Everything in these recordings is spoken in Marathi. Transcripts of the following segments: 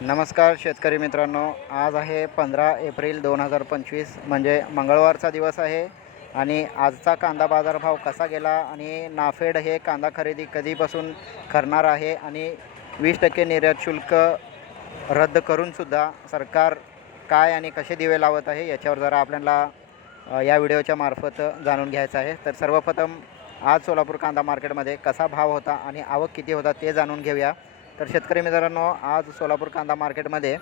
नमस्कार शेतकरी मित्रांनो आज आहे पंधरा एप्रिल दोन हजार पंचवीस म्हणजे मंगळवारचा दिवस आहे आणि आजचा कांदा बाजारभाव कसा गेला आणि नाफेड हे कांदा खरेदी कधीपासून करणार आहे आणि वीस टक्के निर्यात शुल्क रद्द करूनसुद्धा सरकार काय आणि कसे दिवे लावत आहे याच्यावर जरा आपल्याला या व्हिडिओच्या मार्फत जाणून घ्यायचं आहे. तर सर्वप्रथम आज सोलापूर कांदा मार्केटमध्ये कसा भाव होता आणि आवक किती होता ते जाणून घेऊया. तर शेतकरी मित्रांनो आज सोलापूर कांदा मार्केटमध्ये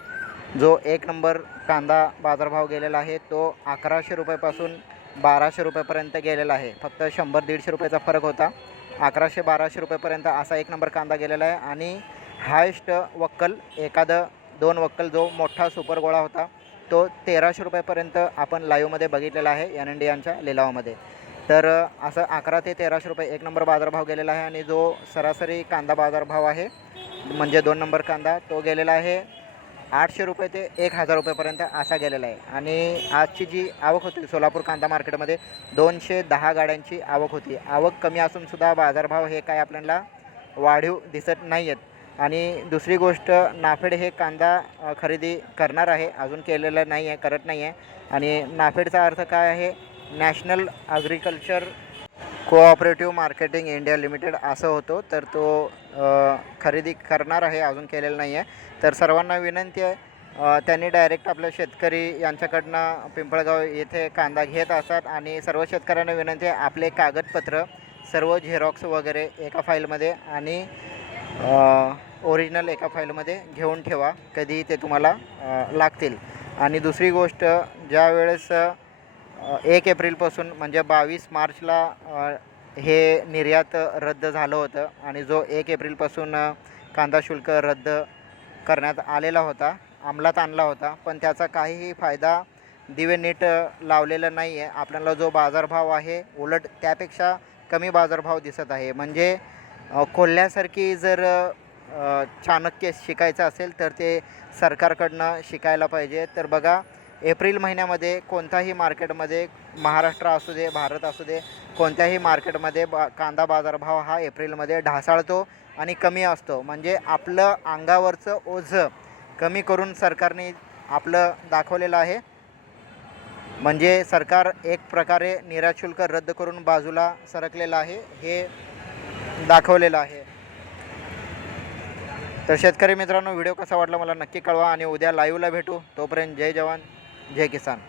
जो एक नंबर कांदा बाजारभाव गेलेला आहे तो अकराशे रुपयापासून बाराशे रुपयापर्यंत गेलेला आहे. फक्त शंभर दीडशे रुपयाचा फरक होता. अकराशे बाराशे रुपयापर्यंत असा एक नंबर कांदा गेलेला आहे आणि हायस्ट वक्कल एखादं दोन वक्कल जो मोठा सुपर गोळा होता तो तेराशे रुपयापर्यंत आपण लाईव्हमध्ये बघितलेला आहे एन इंडियाच्या लिलावामध्ये. तर असं अकरा ते तेराशे रुपये एक नंबर बाजारभाव गेलेला आहे आणि जो सरासरी कांदा बाजारभाव आहे म्हणजे दोन नंबर कांदा तो गेलेला आहे आठशे रुपये ते एक हजार रुपयेपर्यंत असा गेलेला आहे. आणि आजची जी आवक होती सोलापूर कांदा मार्केटमध्ये दोनशे दहा गाड्यांची आवक होती. आवक कमी असूनसुद्धा बाजारभाव हे काय आपल्याला वाढीव दिसत नाही आहेत आणि दुसरी गोष्ट नाफेड हे कांदा खरेदी करणार आहे. अजून केलेलं नाही आहे करत नाही आहे आणि नाफेडचा अर्थ काय आहे? National agriculture cooperative marketing India limited असं होतो. तर तो खरेदी करणार आहे अजून केलेलं नाही आहे तर सर्वांना विनंती आहे त्यांनी डायरेक्ट आपल्या शेतकरी यांच्याकडनं पिंपळगाव येथे कांदा घेत असतात. आणि सर्व शेतकऱ्यांना विनंती आहे आपले कागदपत्र सर्व झेरॉक्स वगैरे एका फाईलमध्ये आणि ओरिजिनल एका फाईलमध्ये घेऊन ठेवा. कधी ते तुम्हाला लागतील. आणि दुसरी गोष्ट ज्या वेळेस एक एप्रिलपासून म्हणजे बावीस मार्चला हे निर्यात रद्द झालं होतं आणि जो एक एप्रिलपासून कांदा शुल्क रद्द करण्यात आलेला होता अंमलात आणला होता पण त्याचा काहीही फायदा दिवे नीट लावलेला नाही आहे आपल्याला जो बाजारभाव आहे उलट त्यापेक्षा कमी बाजारभाव दिसत आहे. म्हणजे अ, कोल्ह्यासारखी जर चाणक्य शिकायचं असेल तर ते सरकारकडनं शिकायला पाहिजे. तर बघा एप्रिल महिन्यामध्ये कोणत्याही मार्केटमध्ये महाराष्ट्र असू दे भारत असू दे कोणत्याही मार्केटमध्ये बा कांदा बाजारभाव हा एप्रिलमध्ये ढासाळतो आणि कमी असतो. म्हणजे आपलं अंगावरचं ओझं कमी करून सरकारने आपलं दाखवलेलं आहे. म्हणजे सरकार एक प्रकारे निराशुल्क रद्द करून बाजूला सरकलेलं आहे हे दाखवलेलं आहे. तर शेतकरी मित्रांनो व्हिडिओ कसा वाटला मला नक्की कळवा आणि उद्या लाईव्हला भेटू. तोपर्यंत जय जवान. जय किसान.